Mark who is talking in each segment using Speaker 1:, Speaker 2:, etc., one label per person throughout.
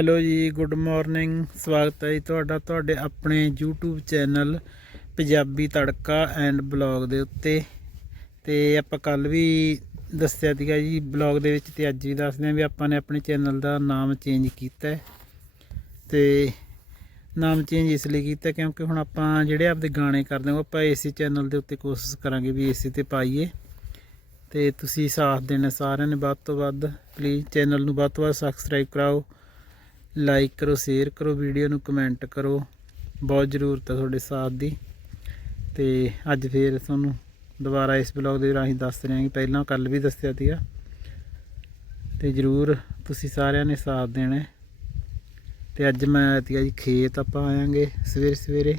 Speaker 1: Hello ਜੀ, good morning. ਸਵਾਗਤ ਹੈ ਜੀ ਤੁਹਾਡਾ, ਤੁਹਾਡੇ ਆਪਣੇ YouTube ਚੈਨਲ ਪੰਜਾਬੀ ਤੜਕਾ ਐਂਡ ਬਲੌਗ ਦੇ ਉੱਤੇ। ਤੇ ਆਪਾਂ ਕੱਲ ਵੀ ਦੱਸਿਆ ਸੀਗਾ ਜੀ, ਬਲੌਗ ਦੇ ਵਿੱਚ ਤੇ ਅੱਜ ਵੀ ਦੱਸਦੇ ਹਾਂ ਵੀ ਆਪਾਂ ਨੇ ਆਪਣੇ ਚੈਨਲ ਦਾ ਨਾਮ ਚੇਂਜ ਕੀਤਾ ਹੈ। ਤੇ ਨਾਮ ਚੇਂਜ ਇਸ ਲਈ ਕੀਤਾ ਕਿਉਂਕਿ ਹੁਣ ਆਪਾਂ ਜਿਹੜੇ ਆਪਦੇ ਗਾਣੇ ਕਰਦੇ ਹਾਂ, ਉਹ ਆਪਾਂ ਇਸੇ ਚੈਨਲ ਦੇ ਉੱਤੇ ਕੋਸ਼ਿਸ਼ ਕਰਾਂਗੇ ਵੀ ਇਸੇ ਤੇ ਪਾਈਏ। ਤੇ ਤੁਸੀਂ ਸਾਥ ਦੇਣਾ ਸਾਰਿਆਂ ਨੇ ਵੱਧ ਤੋਂ ਵੱਧ ਪਲੀਜ਼ ਚੈਨਲ ਨੂੰ ਵੱਧ ਤੋਂ ਵੱਧ ਸਬਸਕ੍ਰਾਈਬ ਕਰਾਓ। ਲਾਈਕ ਕਰੋ ਸ਼ੇਅਰ ਕਰੋ ਵੀਡੀਓ ਨੂੰ ਕਮੈਂਟ ਕਰੋ। ਬਹੁਤ ਜ਼ਰੂਰਤ ਹੈ ਤੁਹਾਡੇ ਸਾਥ ਦੀ। ਤੇ ਅੱਜ ਫੇਰ ਤੁਹਾਨੂੰ ਦੁਬਾਰਾ ਇਸ ਬਲੌਗ ਦੇ ਰਾਹੀਂ ਦੱਸ ਰਹੇ ਹਾਂ ਕਿ ਪਹਿਲਾਂ ਕੱਲ ਵੀ ਦੱਸਿਆ ਸੀਗਾ। ਤੇ ਜ਼ਰੂਰ ਤੁਸੀਂ ਸਾਰਿਆਂ ਨੇ ਸਾਥ ਦੇਣਾ ਹੈ। ਤੇ ਅੱਜ ਮੈਂ ਆਇਆ ਸੀਗਾ ਜੀ, ਖੇਤ ਆਪਾਂ ਆਵਾਂਗੇ ਸਵੇਰੇ ਸਵੇਰੇ।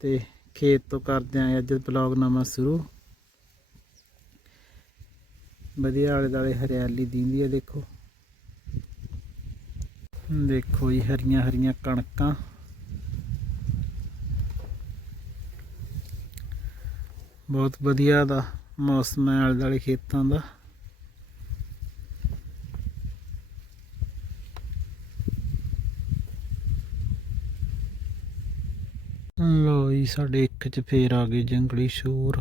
Speaker 1: ਤੇ ਖੇਤ ਤੋਂ ਕਰਦੇ ਆਂ ਅੱਜ ਬਲੌਗ ਨਵਾਂ ਸ਼ੁਰੂ। ਵਧੀਆ ਆਲੇ ਦਾਲੇ ਹਰਿਆਲੀ ਦਿੰਦੀ ਹੈ ਦੇਖੋ। ਦੇਖੋ ਜੀ, ਹਰੀਆਂ ਹਰੀਆਂ ਕਣਕਾਂ। ਬਹੁਤ ਵਧੀਆ ਦਾ ਮੌਸਮ ਹੈ ਆਲੇ ਦੁਆਲੇ ਖੇਤਾਂ ਦਾ। ਲੋ ਜੀ, ਸਾਡੇ ਇੱਕ ਚ ਫੇਰ ਆ ਗਏ ਜੰਗਲੀ ਸ਼ੋਰ।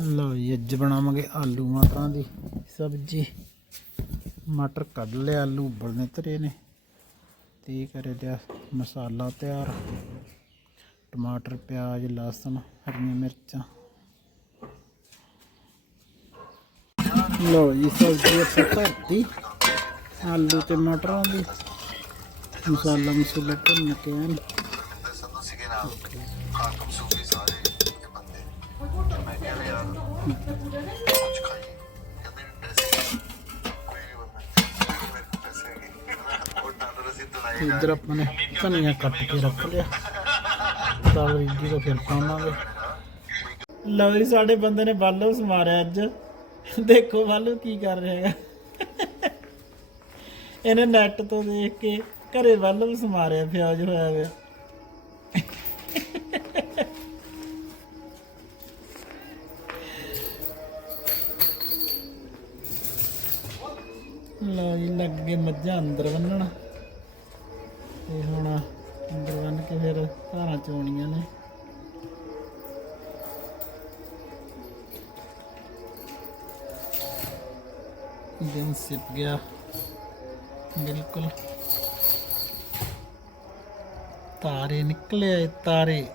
Speaker 1: ਲਓ ਜੀ, ਅੱਜ ਬਣਾਵਾਂਗੇ ਆਲੂ ਮਟਰਾਂ ਦੀ ਸਬਜ਼ੀ। ਮਟਰ ਕੱਢ ਲਿਆ, ਆਲੂ ਉਬਲਨੇ ਧਰੇ ਨੇ। ਤੇ ਕਰੇ ਲਿਆ ਮਸਾਲਾ ਤਿਆਰ। ਟਮਾਟਰ, ਪਿਆਜ਼, ਲਸਣ, ਹਰੀਆਂ ਮਿਰਚਾਂ। ਲਓ ਜੀ, ਸਬਜ਼ੀ ਆਪਾਂ ਧਰਤੀ। ਆਲੂ ਤੇ ਮਟਰਾਂ ਦੀ ਮਸਾਲਾ ਮਸੂਲਾ ਭੁੰਨ ਕੇ ਐਨ
Speaker 2: ਖਾਤਮ ਸੂਫੀ ਸਾਰੇ ਇਹ ਬੰਦੇ।
Speaker 1: ਇੱਧਰ ਆਪਾਂ ਨੇ ਧਨੀਆ ਕੱਟ ਕੇ ਰੱਖ ਲਿਆ। ਤਾਵਰੀ ਜੀ ਦਾ ਫਿਰ ਪਾਵਾਂਗੇ। ਲਓ ਜੀ, ਸਾਡੇ ਬੰਦੇ ਨੇ ਬਾਲੂ ਸਮਾਰਿਆ ਅੱਜ। ਦੇਖੋ ਬਾਲੂ ਕੀ ਕਰ ਰਿਹਾ ਹੈਗਾ ਇਹਨੇ ਨੈਟ ਤੋਂ ਦੇਖ ਕੇ ਘਰੇ ਬਾਲੂ ਸਮਾਰਿਆ ਫਿਆਜ ਹੋਇਆ ਹੋਇਆ ਲਓ ਜੀ, ਲੱਗੇ ਮੱਝਾਂ ਅੰਦਰ ਬੰਨਣ। ਤੇ ਹੁਣ ਅੰਦਰ ਬੰਨ ਕੇ ਫਿਰ ਧਾਰਾਂ ਚੋਣੀਆਂ ਨੇ। ਦਿਨ ਸਿਪ ਗਿਆ। ਬਿਲਕੁਲ। ਤਾਰੇ ਨਿਕਲੇ ਆਏ ਤਾਰੇ।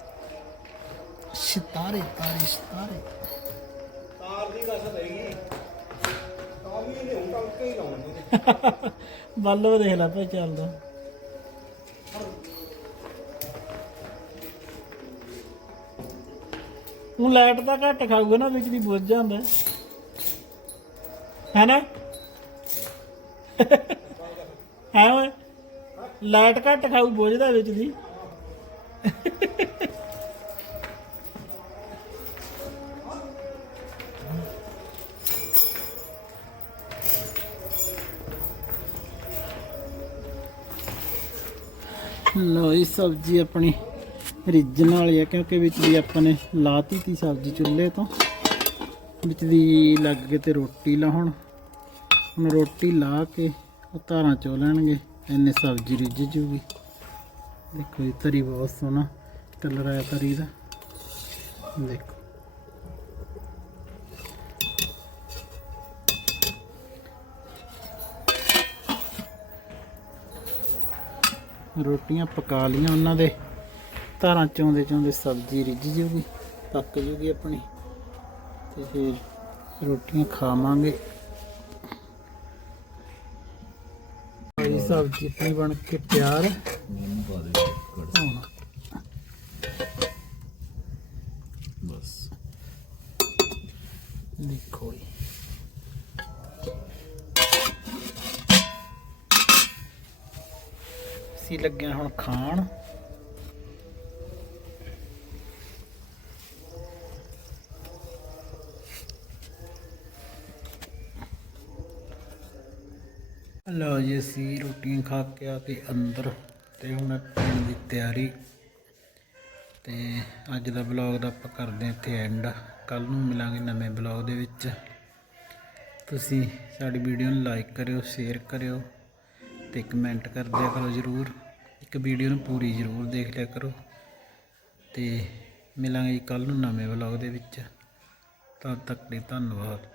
Speaker 1: ਸਿਤਾਰੇ ਤਾਰੇ, ਸਿਤਾਰੇ।
Speaker 3: ਤਾਰ ਦੀ ਗੱਲ ਰਹੇਗੀ ਵੀ ਇਹਨੇ ਹੁਣ ਹੀ ਲਾਉਣੇ
Speaker 1: ਬੱਲਬ ਦੇਖ ਲੈ ਭਾਈ ਚੱਲਦਾ। ਉਹ ਲਾਈਟ ਤਾਂ ਘੱਟ ਖਾਊਗਾ ਨਾ, ਵਿੱਚ ਦੀ ਬੁੱਝ ਜਾਂਦਾ। ਹੈ ਨਾ? ਹੈ ਓਏ? ਲਾਈਟ ਘੱਟ ਖਾਊ, ਬੁੱਝਦਾ ਵਿੱਚ ਦੀ ਲੋ ਇਹ ਸਬਜ਼ੀ ਆਪਣੀ ਰਿੱਜਣ ਵਾਲੀ ਹੈ ਕਿਉਂਕਿ ਵਿੱਚ ਦੀ ਆਪਾਂ ਨੇ ਲਾਤੀ ਤੀ ਸਬਜ਼ੀ ਚੁੱਲ੍ਹੇ ਤੋਂ। ਵਿੱਚ ਦੀ ਲੱਗ ਕੇ ਤੇ ਰੋਟੀ ਲਾਉਣ। ਹੁਣ ਰੋਟੀ ਲਾ ਕੇ ਉਹ ਧਾਰਾਂ ਚੋ ਲੈਣਗੇ। ਇੰਨੇ ਸਬਜ਼ੀ ਰਿੱਝ ਜੂਗੀ। ਦੇਖੋ ਇਹ ਤਰੀ ਬਹੁਤ ਸੋਹਣਾ ਕਲਰ ਆਇਆ ਤਰੀ ਦਾ। ਦੇਖੋ। ਰੋਟੀਆਂ ਪਕਾ ਲੀਆਂ ਉਹਨਾਂ ਦੇ। ਧਾਰਾਂ ਚੋਂਦੇ ਚੋਂਦੇ ਸਬਜ਼ੀ ਰਿੱਝ ਜੂਗੀ ਪੱਕ ਜੂਗੀ ਆਪਣੀ। ਤੇ ਫਿਰ ਰੋਟੀਆਂ ਖਾਵਾਂਗੇ। ਇਹ ਸਬਜ਼ੀ ਆਪਣੀ ਬਣ ਕੇ ਤਿਆਰ। ਬਸ। ਦੇਖੋ ਜੀ। ਅਸੀਂ ਲੱਗੇ ਹੁਣ ਖਾਣ। ਲਓ ਜੀ, ਅਸੀਂ ਰੋਟੀਆਂ ਖਾ ਕੇ ਆ ਕੇ ਅੰਦਰ ਤੇ ਹੁਣ ਪੀਣ ਦੀ ਤਿਆਰੀ। ਤੇ ਅੱਜ ਦਾ ਬਲੌਗ ਦਾ ਆਪਾਂ ਕਰਦੇ ਹਾਂ ਇੱਥੇ ਐਂਡ ਕੱਲ ਨੂੰ ਮਿਲਾਂਗੇ ਨਵੇਂ ਬਲੌਗ ਦੇ ਵਿੱਚ। ਤੁਸੀਂ ਸਾਡੀ ਵੀਡੀਓ ਨੂੰ ਲਾਈਕ ਕਰਿਓ ਸ਼ੇਅਰ ਕਰਿਓ। ਤੇ ਕਮੈਂਟ ਕਰ ਦਿਆ ਕਰੋ ਜਰੂਰ। ਇੱਕ ਵੀਡੀਓ ਨੂੰ ਪੂਰੀ ਜਰੂਰ ਦੇਖ ਲਿਆ ਕਰੋ। ਤੇ ਮਿਲਾਂਗੇ ਕੱਲ ਨੂੰ ਨਵੇਂ ਵਲੌਗ ਦੇ ਵਿੱਚ। ਤਦ ਤੱਕ ਲਈ ਧੰਨਵਾਦ।